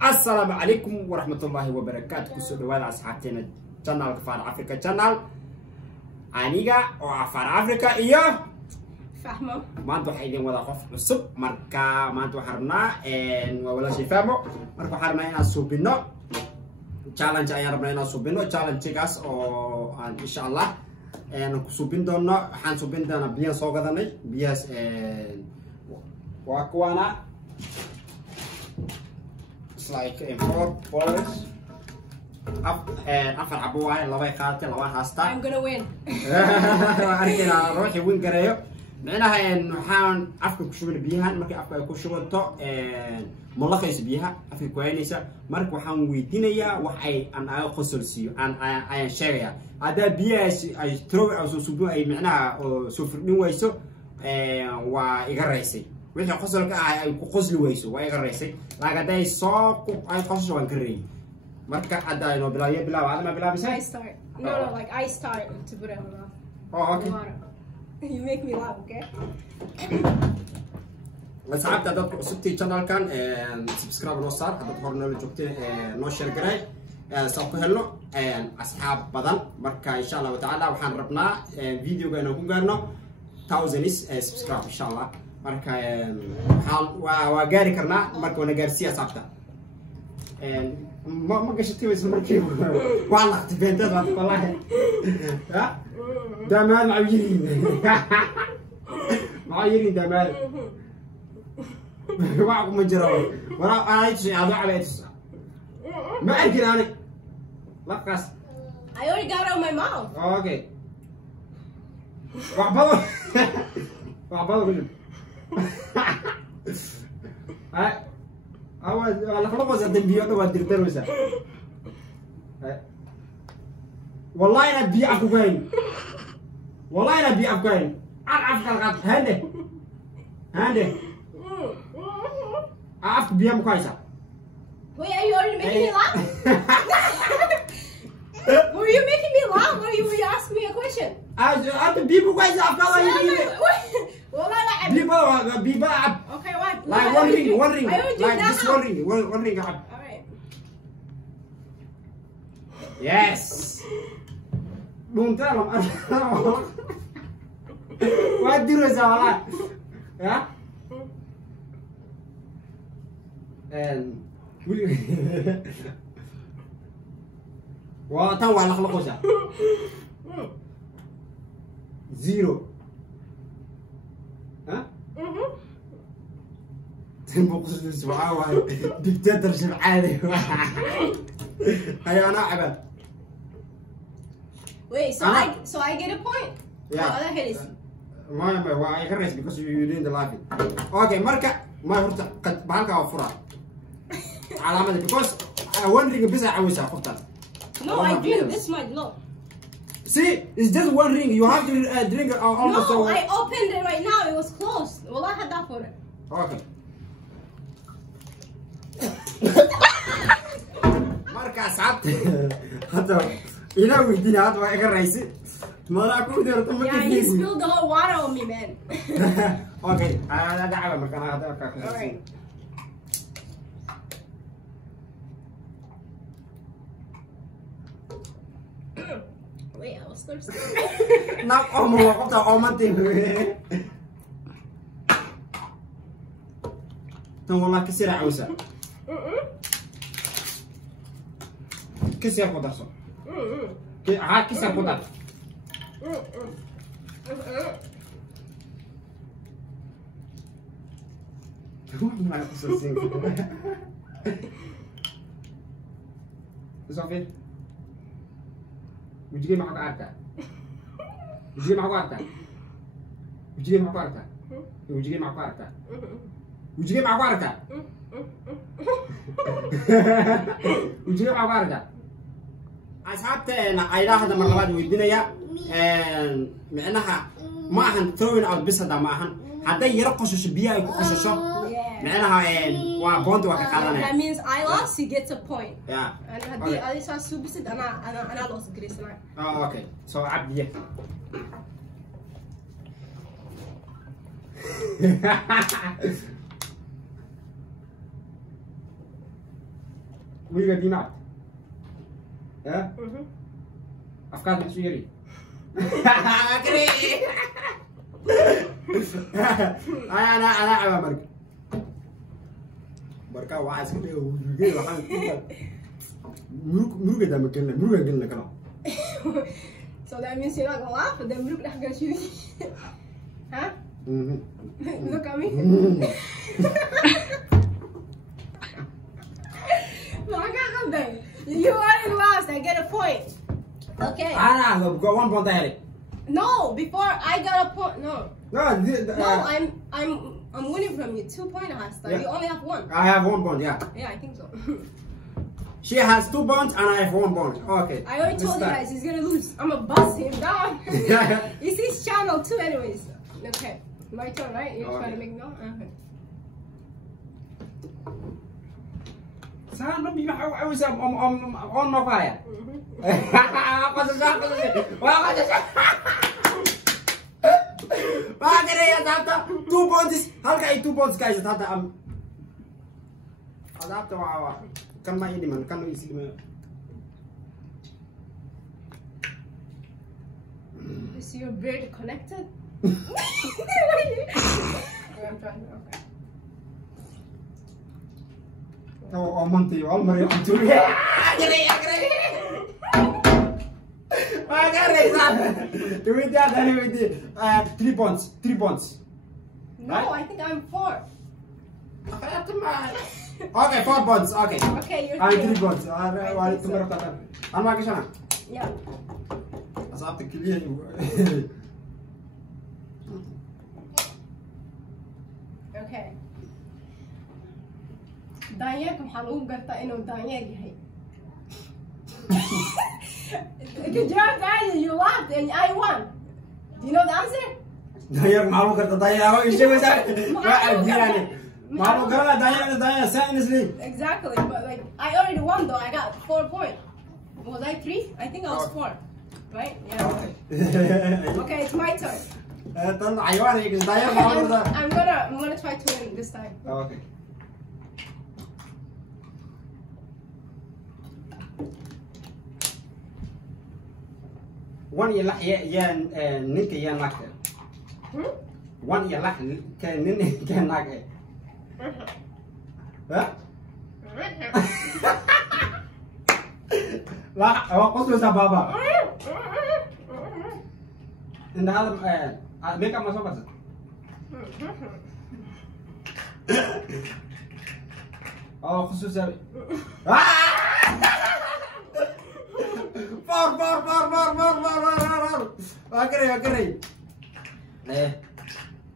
السلام عليكم ورحمة الله وبركاته. كسر دوال أصحابنا channel كفار أفريقيا channel أنيجا وفار أفريقيا إياه فاهمة ما أنتوا حيدين ولا خوف عصب مركا ما أنتوا حرنا ولا شيء فاهمه مركا حرنا هنا سوبينو challenge أيام ربنا هنا سوبينو challenge كاس أو إن شاء الله سوبين دونا حن سوبين دونا بيان صوغ داني بياس وأكوانا like in four balls up and after abuwa laba qaatay laba haasta I'm gonna win arkina ruuxi win gareeyo macnaha waxaan afka ku shubay biyahan markii afka ay ku shubato malaqays biyaha afka ku haynaysa marka waxaan weydiinayaa wax ay aan ay qosolsiyo aan sheegaya hada biyahaas ay trow ay soo suubo ay macnaha soo firdhin wayso waa iga raysay wixii qosolka ah ay ku qosli wayso waa iga raysay laakiin soo ay qoslo waan kareey marka hadda inoo bilaaw adama bilaabisay I start no like I start to put it on oh okay you make me laugh okay asxaabta dadku cusubtii channelkan subscribe noo saar hadda horna la joogtay noo share garay soo ku helno asxaab badan marka insha Allah ta'ala waxaan rabnaa videoga inaan ku gaarno 1000 subscribe insha Allah marka waa gaari karnaa marka wana gaarsiya sabta ما قشتي بس مركب والله اختفيت والله ها دمال معيرين معيرين دمال واعكم مجرى ورا انا يتسع هذا على يتسع ما اكل انا لقص I already got it out of my mouth اوكي وعبضوا وعبضوا هاي أول خلاص هذا البيوت ما تقدر وسا والله أنا بيع كوين والله أنا بيع كوين أعرف كلام هنده أعرف بيع مكايسة Wait, are you already making me laugh? Were you making me laugh or you were asking me a question? أنت بيع مكايسة أفضل بيبا Okay, what? Like one ring. Like this one ring. Alright. Yes. Don't tell them. What do you say? Yeah. And what? How long will it go? 0. Huh? المقصود السبعة واحد دكتاتور شبعاني أيوة أنا عبد. Wait, so I get a point? Yeah. ما I can rest because you didn't like it. Okay, مركا ما هرت قد بحالك أوفرها. علامة because one ring بس عاوزها فقط. No, I drink this much. Look. See, it's just one ring. You have to drink almost. No, I opened it right now. It was closed. Well, I had that for it. Okay. markaas sabta hada ila weydina hada waa iga raysay mara ku dirto ma Yeah, you spilled the whole water on me, man. Okay, ana dacwa markaan hada ka ka. Alright. Wait, I was thirsty. Now omo waqta oomantay. tan wallahi ka sira cawsa. كيس ياخد أصلا ها كيس ياخد أصلا ما يقصصين صافي وجي معك عركة وجي معك عركة وجي معك عركة وجي معك عركة وجي معك عركة وجي معك عركة أصحابتنا أيضا هذا مرة ويدينا معناها ما هن ثوين أو بس هذا ما هن هذا يرقص الشبيه يقص الشب معناها وبوند وكقارنة. That means I lost. He gets a point. Yeah. And هذي هذي صار سوبسيد أنا lost Grace and I. Oh okay. So عبدية. ويلقى دي معك ها افكار محسو يري اكري انا عبا برك بركا وعاس كده وجي waxaan murug da makana murug galna kala So that means you're not gonna laugh, but then murug dah gonna shoot. Huh? Look at me. You already lost. I get a point. Okay. انا got 1 point ahead. No, before I got a point. No. No, I'm winning from you. 2 points, Hasta. Yeah. You only have 1. I have 1 point, yeah. Yeah, I think so. She has 2 points and I have 1 point. Okay. I already told you guys he's gonna lose. I'm gonna bust him down. It's his channel too, anyways. Okay, my turn, right? You're trying to make no. Okay. Sana bi عاوز on my fire. ما ادري يا تاتا 2 points هلقى 2 points guys تاتا ام هذا واو كان ما يدي من كانوا يسلم Is your beard connected? I'm trying. Okay. Oh منتي عمري انتو يا اجري ما قري صح تويدي انا ويدي 3 points 3 points No, I think I'm 4. Okay 4 points okay Okay, you're 3 points انا تمر قطر انا ما كشنا Yeah. اصابتك كليه Okay. Daanyeerka waxaa lagu gartaa inuu daanyeer yahay. Good job, guys. You laughed and I won. Do you know the answer? داير معلومة كرت داير هو يشوي زي ما يعني معلومة كرت داير ساينس لي. Exactly, but like I already won though. I got 4 points. Was I 3? I think I was 4. Right? Yeah. Okay, it's my turn. طلع حيوان هيك داير معلومة. I'm gonna try to win this time. Okay. وان يلح يا نك يا نك. وان يلح كان نك كان نك. ها؟ لا هو قصده سبابا. إن هذا ميك اب مسوي بس. خصوصا. فار agree.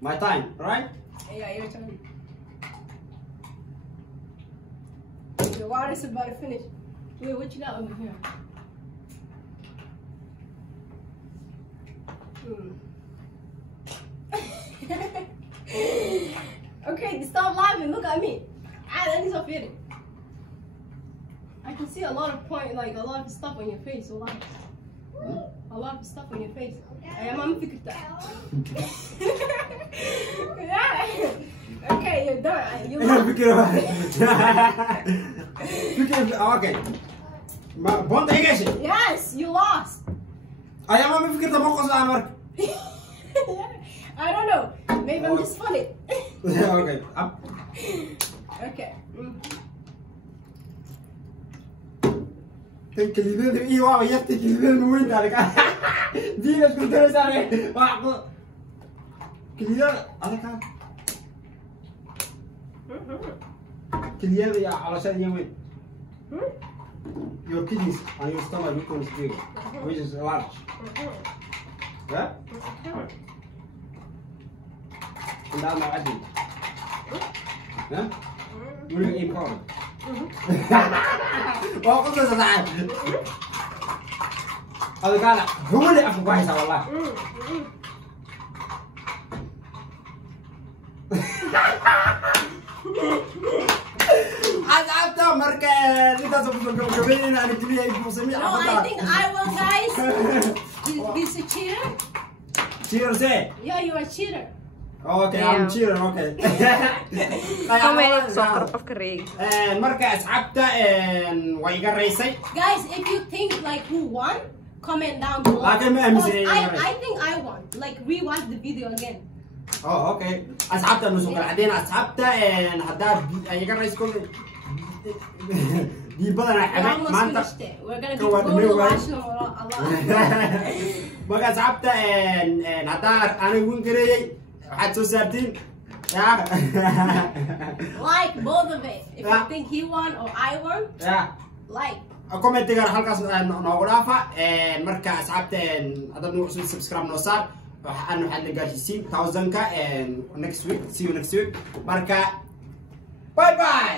My time, right? Yeah, your turn. The water's about to finish. Wait, what you got over here? Okay, stop laughing. Look at me. I need to fit it. I can see a lot of like a lot of stuff on your face. A lot of stuff on your face. I am unfigured that. Yeah. Okay, you're done. You Okay. Bond Yes, you lost. I am unfigured the Mokos Amar. I don't know. Maybe I'm just funny. Okay. Okay. كلمة إيوه يفتي كلمة وين ذلك دينا كنت رسالة واحد كلمة على كام كلمة على شان يومين your kidneys and your stomach becomes big which is large yeah and I'm not adding yeah we're in common وقلت له تعال هذا قال هو اللي أفهم كويس والله أتعبت مركز أنت سوف تقولين أنا كليه يبصمي No, I think I will, guys. He's a cheater. Cheater say. Yeah, you're a cheater. Okay, I'm cheering. Okay. comment soo qor qofka reegi marka asxaabta way iga raysay. Guys, if you think like who won, comment down below. I think I won. Like rewatch the video again. Oh, okay. asxaabta nusoo kala cadeena asxaabta hadaa iga rays kul di badana xabay maanta. We're gonna go watch them a lot. Marka asxaabta hadaa aan win gareeyay waxaad soo saartiin like both of it. If you think he won or I won, like. comment tigar halkaas noogu dhaafa marka asxaabta hadda noo subscribe noo saar waxaan la gaarsiin 1000ka next week. See you next week. Marka bye bye.